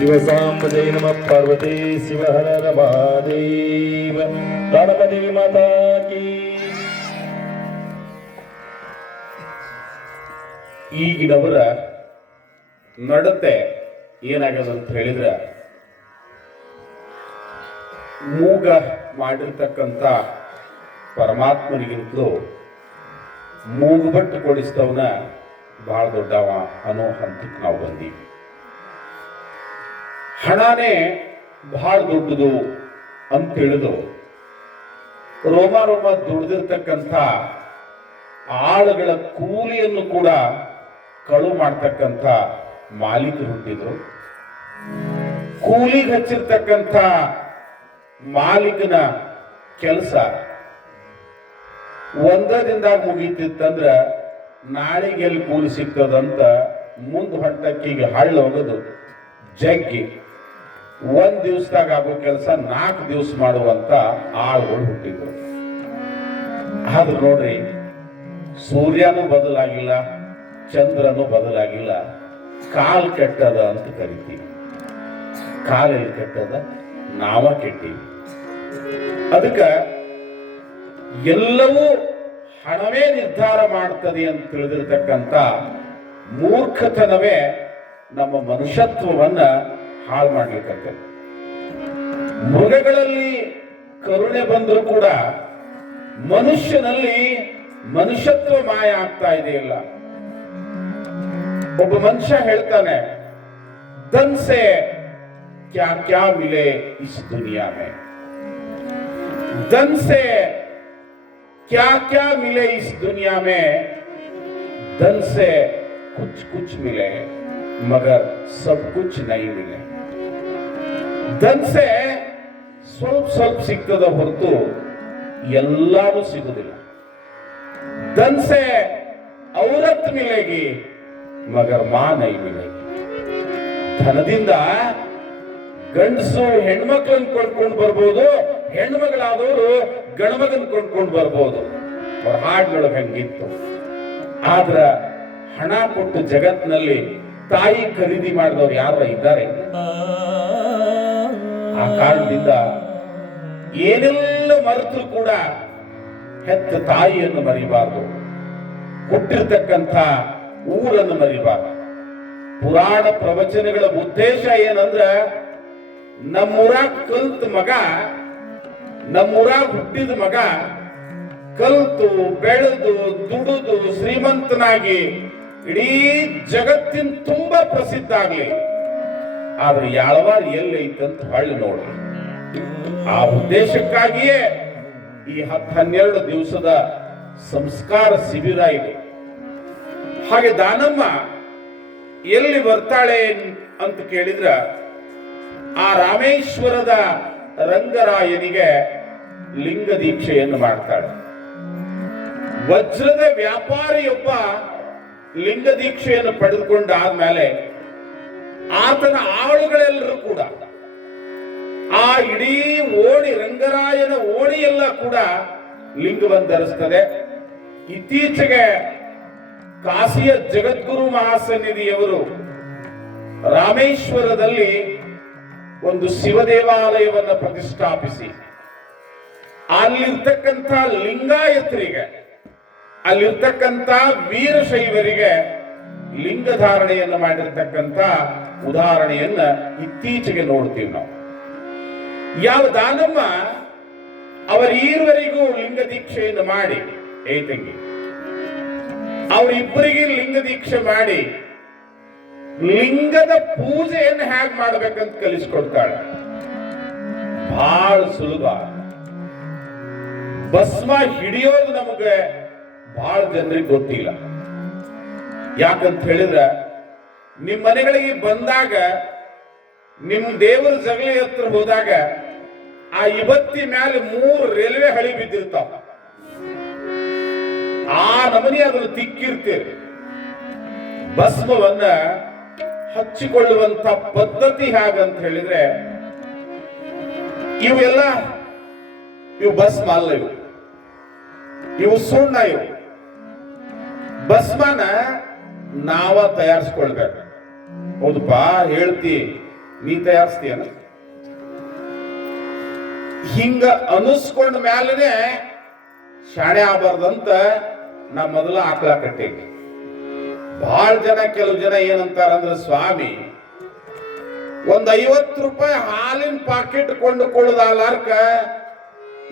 ಶಿವಸಾಂಬದೇ ನಮಃ ಪಾರ್ವತಿ ಶಿವಹರ ರಮಾದೇವ ಗಣಪತಿ ಮಾತಾ ಕೀ. ಈಗಿನವರ ನಡತೆ ಏನಾಗದಂತ ಹೇಳಿದ್ರೆ, ಮೂಗ ಮಾಡಿರ್ತಕ್ಕಂಥ ಪರಮಾತ್ಮನಿಗಿಂತಲೂ ಮೂಗುಬಟ್ಟು ಕೊಡಿಸ್ತವನ ಬಹಳ ದೊಡ್ಡವ ಅನ್ನೋ ಹಂತಕ್ಕೆ ನಾವು ಬಂದೀವಿ. ಹಣನೇ ಬಹಳ ದೊಡ್ಡದು ಅಂತ ತಿಳಿದು ರೋಮ ರೋಮ ದುಡಿದಿರ್ತಕ್ಕಂಥ ಆಳುಗಳ ಕೂಲಿಯನ್ನು ಕೂಡ ಕಳು ಮಾಡ್ತಕ್ಕಂಥ ಮಾಲೀಕರು ಹುಟ್ಟಿದ್ರು. ಕೂಲಿಗೆ ಹಚ್ಚಿರ್ತಕ್ಕಂಥ ಮಾಲೀಕನ ಕೆಲಸ ಒಂದದಿಂದಾಗ ಮುಗೀತಿತ್ತಂದ್ರ ನಾಳೆಗೆ ಎಲ್ಲಿ ಕೂಲಿ ಸಿಗ್ತದಂತ ಮುಂದೆ ಹೊಂಟಕ್ಕಿಗೆ ಹಳ್ಳ ಹೋಗೋದು ಜಗ್ಗಿ ಒಂದ್ ದಿವಸದಾಗ ಆಗೋ ಕೆಲಸ 4 ದಿವಸ ಮಾಡುವಂತ ಆಳುಗಳು ಹುಟ್ಟಿದ್ರು. ಆದ್ರೂ ನೋಡ್ರಿ, ಸೂರ್ಯನೂ ಬದಲಾಗಿಲ್ಲ, ಚಂದ್ರನೂ ಬದಲಾಗಿಲ್ಲ, ಕಾಲ್ ಕೆಟ್ಟದ ಅಂತ ಕರಿತೀವಿ. ಕಾಲೆಲ್ಲಿ ಕೆಟ್ಟದ? ನಾವ ಕೆಟ್ಟಿವಿ. ಅದಕ್ಕ ಎಲ್ಲವೂ ಹಣವೇ ನಿರ್ಧಾರ ಮಾಡ್ತದೆ ಅಂತ ತಿಳಿದಿರ್ತಕ್ಕಂಥ ಮೂರ್ಖತನವೇ ನಮ್ಮ ಮನುಷ್ಯತ್ವವನ್ನ ಹಾಳು ಮಾಡ್ಲಿಕ್ಕೆ. ಮೃಗಗಳಲ್ಲಿ ಕರುಣೆ ಬಂದರೂ ಕೂಡ ಮನುಷ್ಯನಲ್ಲಿ ಮನುಷ್ಯತ್ವ ಮಾಯ ಆಗ್ತಾ ಇದೆಯಲ್ಲ. ಒಬ್ಬ ಮನುಷ್ಯ ಹೇಳ್ತಾನೆ, धन से क्या क्या मिले इस दुनिया में, धन से क्या क्या मिले इस दुनिया में, धन से कुछ कुछ मिले मगर सब कुछ नहीं मिले. धन से ಸ್ವಲ್ಪ ಸ್ವಲ್ಪ ಸಿಗ್ತದ ಹೊರತು ಎಲ್ಲಾನು ಸಿಗುದಿಲ್ಲ. धन से औरत मिलेगी मगर मां नहीं मिलेगी. ಧನದಿಂದ ಗಂಡಸು ಹೆಣ್ಮಕ್ಳನ್ನ ಕೊಂಡ್ಕೊಂಡು ಬರ್ಬೋದು, ಹೆಣ್ಮಗಳಾದವರು ಗಂಡ್ಮಗನ್ ಕೊಂಡ್ಕೊಂಡು ಬರ್ಬೋದು. ಅವ್ರ ಹಾಡುಗಳು ಹಂಗಿತ್ತು. ಆದ್ರ ಹಣ ಕೊಟ್ಟು ಜಗತ್ತಿನಲ್ಲಿ ತಾಯಿ ಖರೀದಿ ಮಾಡಿದವ್ರು ಯಾರು ಇದ್ದಾರೆ? ಆ ಕಾರಣದಿಂದ ಏನೆಲ್ಲ ಮರೆತರೂ ಕೂಡ ಹೆತ್ತ ತಾಯಿಯನ್ನು ಮರಿಬಾರದು, ಹುಟ್ಟಿರ್ತಕ್ಕಂಥ ಊರನ್ನು ಮರಿಬಾರದು. ಪುರಾಣ ಪ್ರವಚನಗಳ ಉದ್ದೇಶ ಏನಂದ್ರ, ನಮ್ಮೂರಾಗ ಕಲ್ತ ಮಗ, ನಮ್ಮೂರಾಗ ಹುಟ್ಟಿದ ಮಗ ಕಲ್ತು ಬೆಳೆದು ದುಡಿದು ಶ್ರೀಮಂತನಾಗಿ ಇಡೀ ಜಗತ್ತಿನ ತುಂಬಾ ಪ್ರಸಿದ್ಧ ಆಗ್ಲಿ. ಆದ್ರೆ ಯಾಳವಾರ ಎಲ್ಲೈತಂತ ಹೊಳ್ಳಿ ನೋಡ್ರಿ. ಆ ಉದ್ದೇಶಕ್ಕಾಗಿಯೇ ಈ 10-12 ದಿವಸದ ಸಂಸ್ಕಾರ ಶಿಬಿರ ಇದೆ. ಹಾಗೆ ದಾನಮ್ಮ ಎಲ್ಲಿ ಬರ್ತಾಳೆ ಅಂತ ಕೇಳಿದ್ರ, ಆ ರಾಮೇಶ್ವರದ ರಂಗರಾಯನಿಗೆ ಲಿಂಗ ದೀಕ್ಷೆಯನ್ನು ಮಾಡ್ತಾಳೆ. ವಜ್ರದ ವ್ಯಾಪಾರಿಯೊಬ್ಬ ಲಿಂಗ ದೀಕ್ಷೆಯನ್ನು ಪಡೆದುಕೊಂಡಾದ್ಮೇಲೆ ಆತನ ಆಳುಗಳೆಲ್ಲರೂ ಕೂಡ ಆ ಇಡೀ ಓಣಿ, ರಂಗರಾಯನ ಓಣಿ ಎಲ್ಲ ಕೂಡ ಲಿಂಗವನ್ನು ಧರಿಸ್ತದೆ. ಇತ್ತೀಚೆಗೆ ಕಾಶಿಯ ಜಗದ್ಗುರು ಮಹಾಸನ್ನಿಧಿಯವರು ರಾಮೇಶ್ವರದಲ್ಲಿ ಒಂದು ಶಿವ ದೇವಾಲಯವನ್ನು ಪ್ರತಿಷ್ಠಾಪಿಸಿ ಅಲ್ಲಿರ್ತಕ್ಕಂಥ ಲಿಂಗಾಯತರಿಗೆ, ಅಲ್ಲಿರ್ತಕ್ಕಂಥ ವೀರಶೈವರಿಗೆ ಲಿಂಗ ಧಾರಣೆಯನ್ನು ಮಾಡಿರ್ತಕ್ಕಂಥ ಉದಾಹರಣೆಯನ್ನ ಇತ್ತೀಚೆಗೆ ನೋಡ್ತೀವಿ ನಾವು. ಯಾವ ದಾನಮ್ಮ ಅವರೀರ್ವರಿಗೂ ಲಿಂಗ ದೀಕ್ಷೆಯನ್ನು ಮಾಡಿ, ತಂಗಿ ಅವರಿಬ್ಬರಿಗೆ ಲಿಂಗ ದೀಕ್ಷೆ ಮಾಡಿ ಲಿಂಗದ ಪೂಜೆಯನ್ನು ಹೇಗೆ ಮಾಡ್ಬೇಕಂತ ಕಲಿಸ್ಕೊಡ್ತಾಳೆ. ಬಹಳ ಸುಲಭ. ಭಸ್ಮ ಹಿಡಿಯೋದು ನಮಗೆ ಬಹಳ ಜನರಿಗೆ ಗೊತ್ತಿಲ್ಲ. ಯಾಕಂತ ಹೇಳಿದ್ರೆ, ನಿಮ್ಮ ಮನೆಗಳಿಗೆ ಬಂದಾಗ, ನಿಮ್ಮ ದೇವರ ಜಗಲಿ ಹತ್ರ ಹೋದಾಗ ಆ ಇವತ್ತಿ ಮೇಲೆ 3 ರೈಲ್ವೆ ಹಳಿ ಬಿದ್ದಿರ್ತಾವ. ಆ ನಮನಿ ಅದನ್ನು ತಿಕ್ಕಿರ್ತೀರಿ. ಭಸ್ಮವನ್ನ ಹಚ್ಚಿಕೊಳ್ಳುವಂತ ಪದ್ಧತಿ ಹೇಗಂತ ಹೇಳಿದ್ರೆ, ಇವು ಭಸ್ಮ ಅಲ್ಲ, ಇವು ಸುಣ್ಣ. ಇವು ಭಸ್ಮನ ನಾವ ತಯಾರಿಸ್ಕೊಳ್ಬೇಕು. ಹೌದಪ್ಪ ಹೇಳ್ತಿ, ನೀ ತಯಾರಿಸ್ತೀಯನ? ಹಿಂಗ ಅನಿಸ್ಕೊಂಡ ಮ್ಯಾಲನೆ ಶಾಣೆ ಆಗಬಾರ್ದಂತ ನಾ ಮೊದಲ ಆಕಳ ಕಟ್ಟೇವಿ. ಬಹಳ ಜನ, ಕೆಲವು ಜನ ಏನಂತಾರಂದ್ರೆ, ಸ್ವಾಮಿ ಒಂದ್ 50 ರೂಪಾಯಿ ಹಾಲಿನ ಪಾಕೆಟ್ ಕೊಂಡುಕೊಳ್ಳುದಾರ್ಕ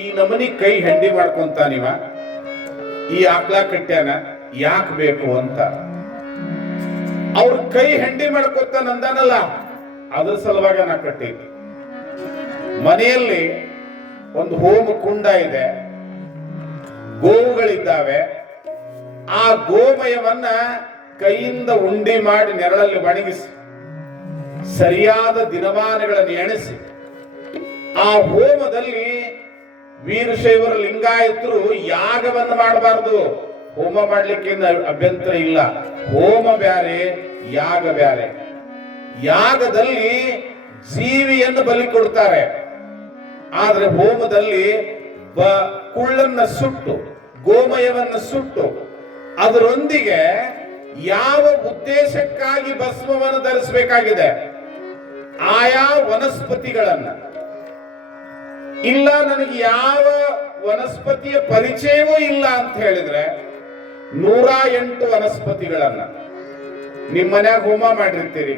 ಈ ನಮನಿ ಕೈ ಹೆಂಡಿ ಮಾಡ್ಕೊಂತಾನಿವ, ಈ ಆಕಳ ಕಟ್ಟ್ಯಾನ ಯಾಕೆ ಬೇಕು ಅಂತ ಅವ್ರ ಕೈ ಹೆಂಡಿ ಮಾಡ್ಕೊತಾನಂದಾನಲ್ಲ, ಅದ್ರ ಸಲುವಾಗ ನಾ ಕಟ್ಟಿದ್ದೆ. ಮನೆಯಲ್ಲಿ ಒಂದು ಹೋಮ ಕುಂಡ ಇದೆ, ಗೋವುಗಳಿದ್ದಾವೆ. ಆ ಗೋಮಯವನ್ನ ಕೈಯಿಂದ ಉಂಡಿ ಮಾಡಿ ನೆರಳಲ್ಲಿ ಒಣಗಿಸಿ ಸರಿಯಾದ ದಿನಮಾನಗಳನ್ನು ಎಣಿಸಿ ಆ ಹೋಮದಲ್ಲಿ ವೀರಶೈವರ ಲಿಂಗಾಯತರು ಯಾಗವನ್ನು ಮಾಡಬಾರದು. ಹೋಮ ಮಾಡ್ಲಿಕ್ಕೆ ಅಭ್ಯಂತರ ಇಲ್ಲ. ಹೋಮ ಬ್ಯಾರೆ, ಯಾಗ ಬ್ಯಾರೆ. ಯಾಗದಲ್ಲಿ ಜೀವಿಯನ್ನು ಬಲಿ ಕೊಡ್ತಾರೆ, ಆದ್ರೆ ಹೋಮದಲ್ಲಿ ಕುಳ್ಳನ್ನ ಸುಟ್ಟು, ಗೋಮಯವನ್ನ ಸುಟ್ಟು, ಅದರೊಂದಿಗೆ ಯಾವ ಉದ್ದೇಶಕ್ಕಾಗಿ ಭಸ್ಮವನ್ನು ಧರಿಸಬೇಕಾಗಿದೆ ಆಯಾ ವನಸ್ಪತಿಗಳನ್ನ, ಇಲ್ಲ ನನಗೆ ಯಾವ ವನಸ್ಪತಿಯ ಪರಿಚಯವೂ ಇಲ್ಲ ಅಂತ ಹೇಳಿದ್ರೆ 108 ವನಸ್ಪತಿಗಳನ್ನ ನಿಮ್ಮ ಮನ್ಯಾಗ ಹೋಮ ಮಾಡಿರ್ತೀರಿ.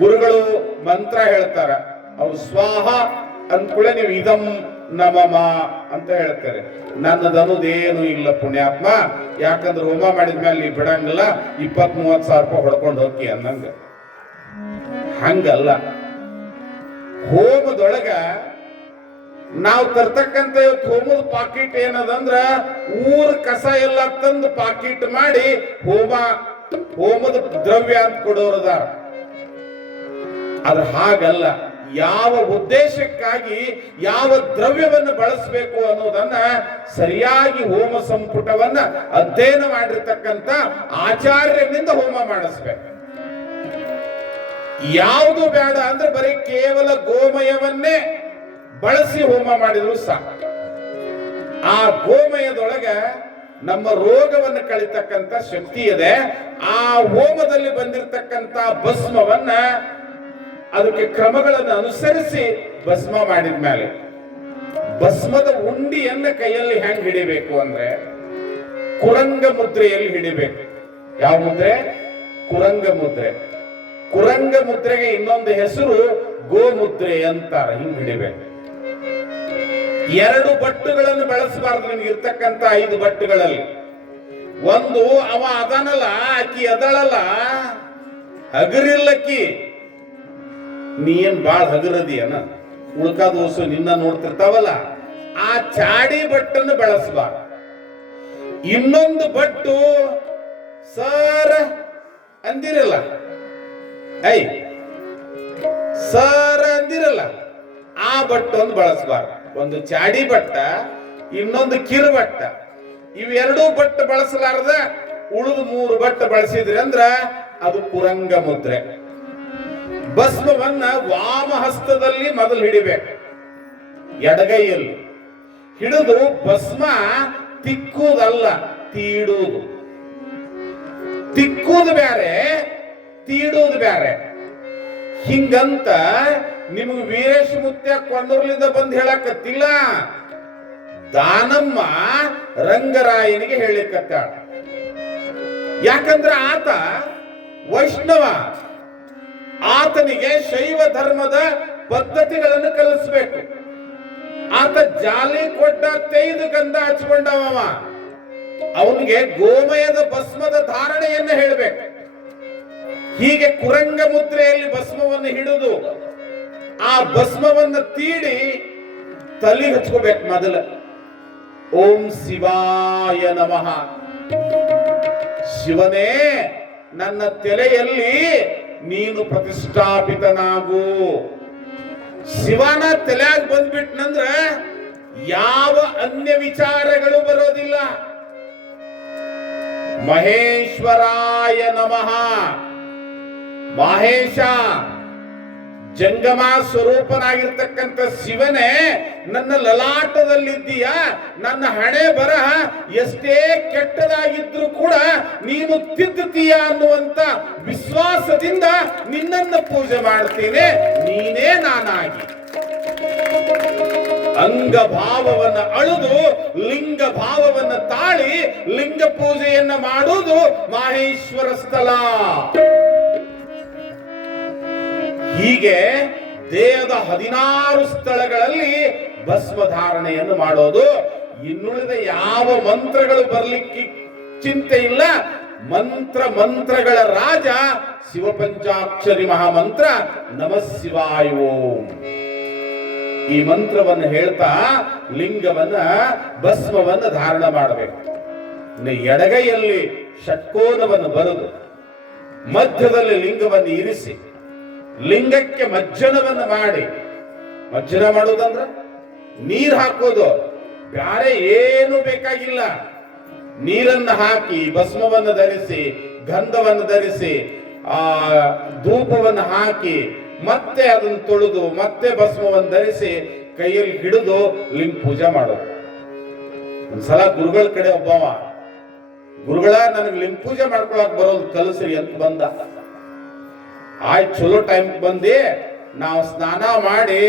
ಗುರುಗಳು ಮಂತ್ರ ಹೇಳ್ತಾರ, ಅವು ಸ್ವಾಹ ಅಂದ್ಕೂಳೆ ನೀವು ಇದಂ ನಮಮ ಅಂತ ಹೇಳ್ತಾರೆ. ನನ್ನದನ್ನೋದೇನು ಇಲ್ಲ ಪುಣ್ಯಾತ್ಮ, ಯಾಕಂದ್ರೆ ಹೋಮ ಮಾಡಿದ್ಮೇಲೆ ನೀವು ಬಿಡಂಗಿಲ್ಲ, 20-30 ಸಾವಿರ ರೂಪಾಯಿ ಹೊಡ್ಕೊಂಡು ಹೋಗಿ ಅನ್ನಂಗ. ಹಂಗಲ್ಲ. ಹೋಮದೊಳಗ ನಾವು ತರ್ತಕ್ಕಂಥ ಹೋಮದ ಪಾಕಿಟ್ ಏನದಂದ್ರ ಊರ್ ಕಸ ಎಲ್ಲ ತಂದು ಪಾಕಿಟ್ ಮಾಡಿ ಹೋಮದ ದ್ರವ್ಯ ಅಂತ ಕೊಡೋರದಾರ. ಅದ್ರ ಹಾಗಲ್ಲ. ಯಾವ ಉದ್ದೇಶಕ್ಕಾಗಿ ಯಾವ ದ್ರವ್ಯವನ್ನು ಬಳಸಬೇಕು ಅನ್ನೋದನ್ನ ಸರಿಯಾಗಿ ಹೋಮ ಸಂಪುಟವನ್ನ ಅಧ್ಯಯನ ಮಾಡಿರ್ತಕ್ಕಂಥ ಆಚಾರ್ಯನಿಂದ ಹೋಮ ಮಾಡಿಸ್ಬೇಕು. ಯಾವುದು ಬೇಡ ಅಂದ್ರೆ ಬರೀ ಕೇವಲ ಗೋಮಯವನ್ನೇ ಬಳಸಿ ಹೋಮ ಮಾಡಿದ್ರು ಸಾಕು. ಆ ಗೋಮಯದೊಳಗ ನಮ್ಮ ರೋಗವನ್ನು ಕಳಿತಕ್ಕಂಥ ಶಕ್ತಿ ಇದೆ. ಆ ಹೋಮದಲ್ಲಿ ಬಂದಿರತಕ್ಕಂಥ ಭಸ್ಮವನ್ನ ಅದಕ್ಕೆ ಕ್ರಮಗಳನ್ನು ಅನುಸರಿಸಿ ಭಸ್ಮ ಮಾಡಿದ್ಮೇಲೆ ಭಸ್ಮದ ಉಂಡಿಯನ್ನ ಕೈಯಲ್ಲಿ ಹೆಂಗ್ ಹಿಡಿಬೇಕು ಅಂದ್ರೆ ಕುರಂಗ ಮುದ್ರೆಯಲ್ಲಿ ಹಿಡಿಬೇಕು. ಯಾವ ಮುದ್ರೆ? ಕುರಂಗ ಮುದ್ರೆ. ಕುರಂಗ ಮುದ್ರೆಗೆ ಇನ್ನೊಂದು ಹೆಸರು ಗೋಮುದ್ರೆ ಅಂತಾರೆ. ಹಿಂಗ್ ಹಿಡಿಬೇಕು. 2 ಬಟ್ಟುಗಳನ್ನು ಬಳಸಬಾರ್ದು. ನಿಮ್ಗೆ ಇರ್ತಕ್ಕಂಥ 5 ಬಟ್ಟುಗಳಲ್ಲಿ ಒಂದು ಅವ ಅದನಲ್ಲ, ಆಕಿ ಅದಳಲ್ಲ, ಹಗರಿಲ್ಲಕ್ಕಿ. ನೀ ಏನ್ ಬಾಳ್ ಹಗರದಿಯನ, ಉಳ್ಕಾದ ಓಸು ನಿನ್ನ ನೋಡ್ತಿರ್ತಾವಲ್ಲ, ಆ ಚಾಡಿ ಬಟ್ಟನ್ನು ಬಳಸಬಾರ್ದು. ಇನ್ನೊಂದು ಬಟ್ಟು ಸರ್ ಅಂದಿರಲ್ಲ, ಸರ್ ಅಂದಿರಲ್ಲ, ಆ ಬಟ್ಟನ್ನು ಬಳಸಬಾರ್ದು. ಒಂದು ಚಾಡಿ ಬಟ್ಟ, ಇನ್ನೊಂದು ಕಿರು ಬಟ್ಟ. ಇವೆರಡೂ ಬಟ್ಟು ಬಳಸಲಾರದ ಉಳಿದು 3 ಬಟ್ಟು ಬಳಸಿದ್ರಿ ಅಂದ್ರ ಅದು ಕುರಂಗ ಮುದ್ರೆ. ಭಸ್ಮವನ್ನ ವಾಮಹಸ್ತದಲ್ಲಿ ಮೊದಲು ಹಿಡಿಬೇಕು, ಎಡಗೈಯಲ್ಲಿ ಹಿಡಿದು ಭಸ್ಮ ತಿಕ್ಕುವುದಲ್ಲ, ತೀಡುವುದು. ತಿಕ್ಕುವುದು ಬ್ಯಾರೆ, ತೀಡುವುದು ಬ್ಯಾರೆ. ಹಿಂಗಂತ ನಿಮ್ಗೆ ವೀರೇಶ ಮುತ್ಯ ಕೊಂದೂರ್ಲಿಂದ ಬಂದು ಹೇಳಕತ್ತಿಲ್ಲ, ದಾನಮ್ಮ ರಂಗರಾಯನಿಗೆ ಹೇಳಿಕತ್ತಾಳ. ಯಾಕಂದ್ರೆ ಆತ ವೈಷ್ಣವ, ಆತನಿಗೆ ಶೈವ ಧರ್ಮದ ಪದ್ಧತಿಗಳನ್ನು ಕಲಿಸಬೇಕು. ಆತ ಜಾಲಿ ಕೊಟ್ಟ 5 ಗಂಧ ಹಚ್ಕೊಂಡವ, ಅವನಿಗೆ ಗೋಮಯದ ಭಸ್ಮದ ಧಾರಣೆಯನ್ನು ಹೇಳಬೇಕು. ಹೀಗೆ ಕುರಂಗ ಮುದ್ರೆಯಲ್ಲಿ ಭಸ್ಮವನ್ನು ಹಿಡಿದು ಆ ಭಸ್ಮವನ್ನು ತೀಡಿ ತಲೆ ಹಚ್ಕೋಬೇಕು. ಮೊದಲ ಓಂ ಶಿವಾಯ ನಮಃ. ಶಿವನೇ, ನನ್ನ ತಲೆಯಲ್ಲಿ ನೀನು ಪ್ರತಿಷ್ಠಾಪಿತನಾಗು. ಶಿವನ ತಲೆಯಾಗ ಬಂದ್ಬಿಟ್ನಂದ್ರ ಯಾವ ಅನ್ಯ ವಿಚಾರಗಳು ಬರೋದಿಲ್ಲ. ಮಹೇಶ್ವರಾಯ ನಮಃ. ಮಹೇಶ, ಜಂಗಮ ಸ್ವರೂಪನಾಗಿರ್ತಕ್ಕಂಥ ಶಿವನೇ ನನ್ನ ಲಲಾಟದಲ್ಲಿದ್ದೀಯ, ನನ್ನ ಹಣೆ ಬರಹ ಎಷ್ಟೇ ಕೆಟ್ಟದಾಗಿದ್ರು ಕೂಡ ನೀನು ತಿದ್ದುತ್ತೀಯ ಅನ್ನುವಂತ ವಿಶ್ವಾಸದಿಂದ ನಿನ್ನನ್ನು ಪೂಜೆ ಮಾಡ್ತೇನೆ, ನೀನೇ ನಾನಾಗಿ. ಅಂಗ ಭಾವವನ್ನು ಅಳುದು ಲಿಂಗ ಭಾವವನ್ನು ತಾಳಿ ಲಿಂಗ ಪೂಜೆಯನ್ನ ಮಾಡುವುದು ಮಾಹೇಶ್ವರ ಸ್ಥಳ. ಹೀಗೆ ದೇಹದ 16 ಸ್ಥಳಗಳಲ್ಲಿ ಭಸ್ಮ ಧಾರಣೆಯನ್ನು ಮಾಡೋದು. ಇನ್ನುಳಿದ ಯಾವ ಮಂತ್ರಗಳು ಬರ್ಲಿಕ್ಕೆ ಚಿಂತೆ ಇಲ್ಲ. ಮಂತ್ರಗಳ ರಾಜ ಶಿವಪಂಚಾಕ್ಷರಿ ಮಹಾಮಂತ್ರ ನಮಃ ಶಿವಾಯ ಓಂ. ಈ ಮಂತ್ರವನ್ನು ಹೇಳ್ತಾ ಲಿಂಗವನ್ನ ಭಸ್ಮವನ್ನ ಧಾರಣ ಮಾಡಬೇಕು. ಎಡಗೈಯಲ್ಲಿ ಷಟ್ಕೋನವನ್ನು ಬರೆದು ಮಧ್ಯದಲ್ಲಿ ಲಿಂಗವನ್ನು ಇರಿಸಿ ಲಿಂಗಕ್ಕೆ ಮಜ್ಜನವನ್ನು ಮಾಡಿ, ಮಜ್ಜನ ಮಾಡೋದಂದ್ರೆ ನೀರು ಹಾಕೋದು, ಬ್ಯಾರೆ ಏನು ಬೇಕಾಗಿಲ್ಲ. ನೀರನ್ನು ಹಾಕಿ ಭಸ್ಮವನ್ನು ಧರಿಸಿ ಗಂಧವನ್ನು ಧರಿಸಿ ಧೂಪವನ್ನು ಹಾಕಿ ಮತ್ತೆ ಅದನ್ನು ತೊಳೆದು ಮತ್ತೆ ಭಸ್ಮವನ್ನು ಧರಿಸಿ ಕೈಯಲ್ಲಿ ಹಿಡಿದು ಲಿಂಗ ಪೂಜೆ ಮಾಡೋದು. ಒಂದ್ಸಲ ಗುರುಗಳ ಕಡೆ ಒಬ್ಬವ, ಗುರುಗಳ ನನಗೆ ಲಿಂಗ ಪೂಜೆ ಮಾಡ್ಕೊಳಕ್ ಬರೋದು ಕಲಿಸ್ರಿ ಅಂತ ಬಂದ. ಆಯ್ತು, ಚಲೋ ಟೈಮ್ ಬಂದಿ, ನಾವು ಸ್ನಾನ ಮಾಡಿ